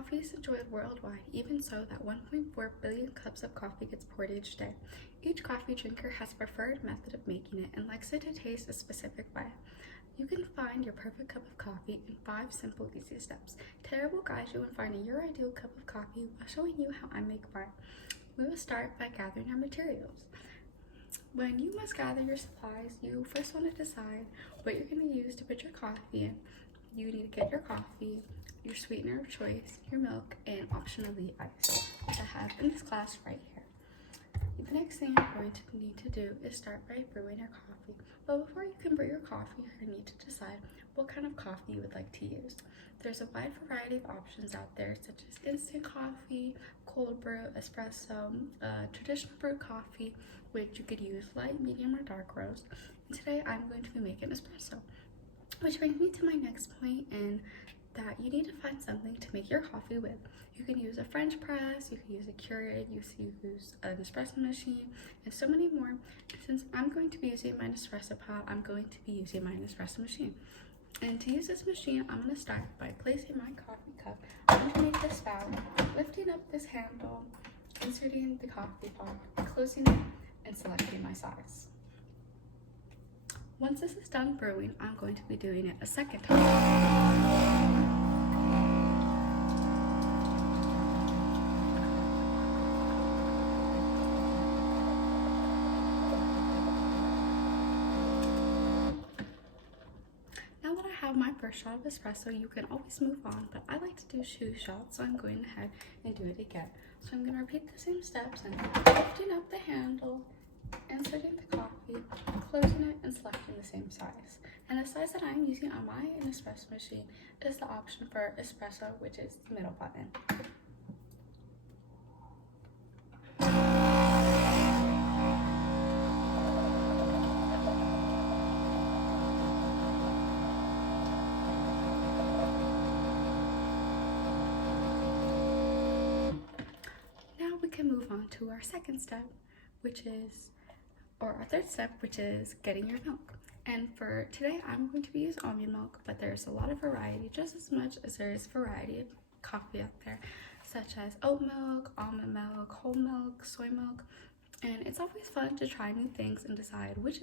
Coffee is enjoyed worldwide, even so that 1.4 billion cups of coffee gets poured each day. Each coffee drinker has a preferred method of making it and likes it to taste a specific way. You can find your perfect cup of coffee in 5 simple, easy steps. Today I will guide you in finding your ideal cup of coffee while showing you how I make mine. We will start by gathering our materials. When you must gather your supplies, you first want to decide what you're going to use to put your coffee in. You need to get your coffee, your sweetener of choice, your milk, and optionally ice, which I have in this glass right here. The next thing you're going to need to do is start by brewing your coffee. But before you can brew your coffee, you're going to need to decide what kind of coffee you would like to use. There's a wide variety of options out there, such as instant coffee, cold brew, espresso, traditional brew coffee, which you could use light, medium, or dark roast. And today I'm going to be making espresso. Which brings me to my next point, and that you need to find something to make your coffee with. You can use a French press, you can use a Keurig, you can use an espresso machine, and so many more. Since I'm going to be using my Nespresso pod, I'm going to be using my Nespresso machine. And to use this machine, I'm going to start by placing my coffee cup underneath the spout, lifting up this handle, inserting the coffee pod, closing it, and selecting my size. Once this is done brewing, I'm going to be doing it a second time. Now that I have my first shot of espresso, you can always move on, but I like to do 2 shots, so I'm going ahead and do it again. So I'm going to repeat the same steps and lifting up the handle, inserting the coffee, closing it, and selecting the same size. And the size that I'm using on my Nespresso machine is the option for espresso, which is the middle button. Now we can move on to our second step, our third step, which is getting your milk. And for today, I'm going to be using almond milk, but there's a lot of variety, just as much as there is variety of coffee out there, such as oat milk, almond milk, whole milk, soy milk. And it's always fun to try new things and decide which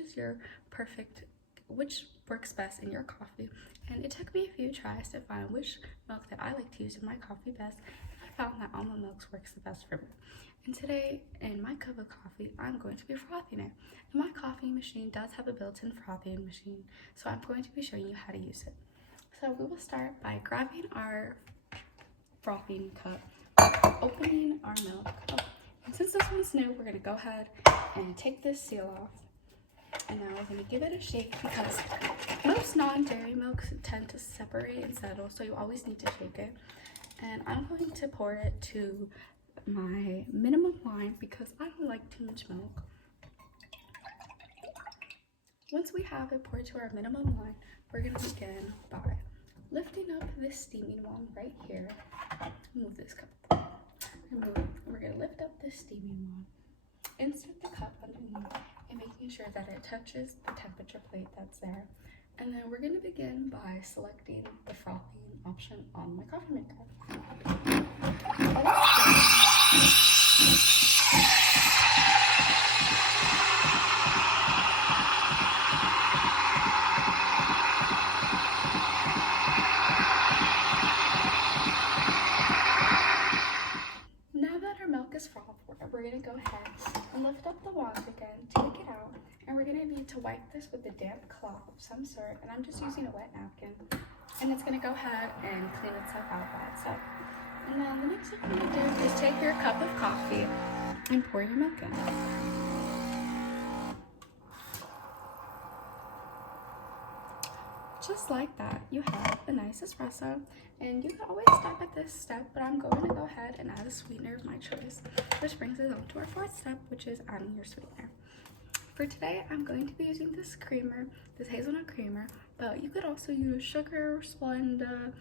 works best in your coffee. And it took me a few tries to find which milk that I like to use in my coffee best. And I found that almond milk works the best for me. And today, in my cup of coffee, I'm going to be frothing it. And my coffee machine does have a built-in frothing machine, so I'm going to be showing you how to use it. So we will start by grabbing our frothing cup, opening our milk. And since this one's new, we're going to go ahead and take this seal off. And now we're going to give it a shake, because most non-dairy milks tend to separate and settle, so you always need to shake it. And I'm going to pour it to my minimum line because I don't like too much milk. Once we have it poured to our minimum line, we're going to begin by lifting up this steaming one right here. Move this cup. We're going to lift up this steaming one, insert the cup underneath, and making sure that it touches the temperature plate that's there. And then we're going to begin by selecting the frothing option on my coffee maker. Now that our milk is frothed, we're going to go ahead and lift up the wand again, take it out, and we're going to need to wipe this with a damp cloth of some sort, and I'm just using a wet napkin. And it's going to go ahead and clean itself out by itself. And then the next thing you're going to do is take your cup of coffee and pour your milk in. Just like that, you have a nice espresso. And you can always stop at this step, but I'm going to go ahead and add a sweetener of my choice, which brings us on to our fourth step, which is adding your sweetener. For today, I'm going to be using this creamer, this hazelnut creamer, but you could also use sugar, Splenda,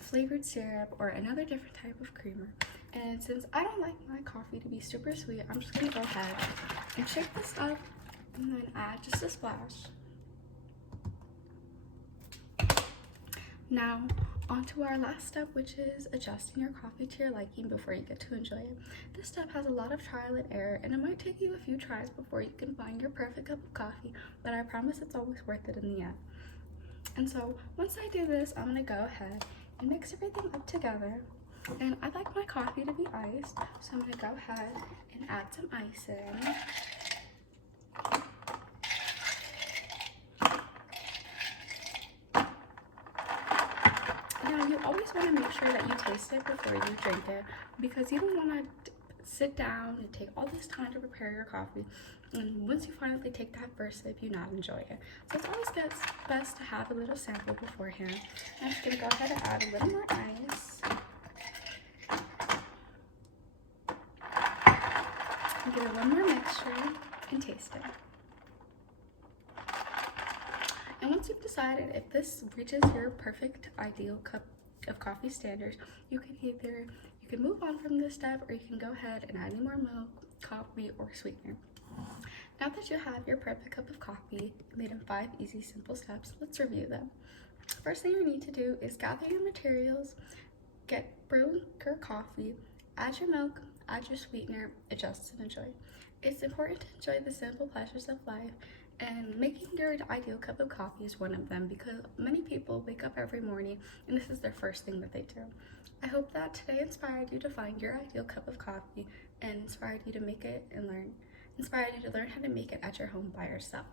flavored syrup, or another different type of creamer. And since I don't like my coffee to be super sweet, I'm just going to go ahead and shake this up and then add just a splash. Now, on to our last step, which is adjusting your coffee to your liking before you get to enjoy it. This step has a lot of trial and error, and it might take you a few tries before you can find your perfect cup of coffee, but I promise it's always worth it in the end. And so, once I do this, I'm gonna go ahead and mix everything up together. And I like my coffee to be iced, so I'm gonna go ahead and add some ice in. Now, you always want to make sure that you taste it before you drink it, because you don't want to sit down and take all this time to prepare your coffee, and once you finally take that first sip, you not enjoy it. So it's always best to have a little sample beforehand. I'm just going to go ahead and add a little more ice. And give it one more mixture and taste it. And once you've decided if this reaches your perfect ideal cup of coffee standards, you can move on from this step, or you can go ahead and add any more milk, coffee, or sweetener. Now that you have your perfect cup of coffee made in 5 easy, simple steps, let's review them. First thing you need to do is gather your materials, brew your coffee, add your milk, add your sweetener, adjust and enjoy. It's important to enjoy the simple pleasures of life, and making your ideal cup of coffee is one of them, because many people wake up every morning and this is their first thing that they do. I hope that today inspired you to find your ideal cup of coffee and inspired you to make it and inspired you to learn how to make it at your home by yourself.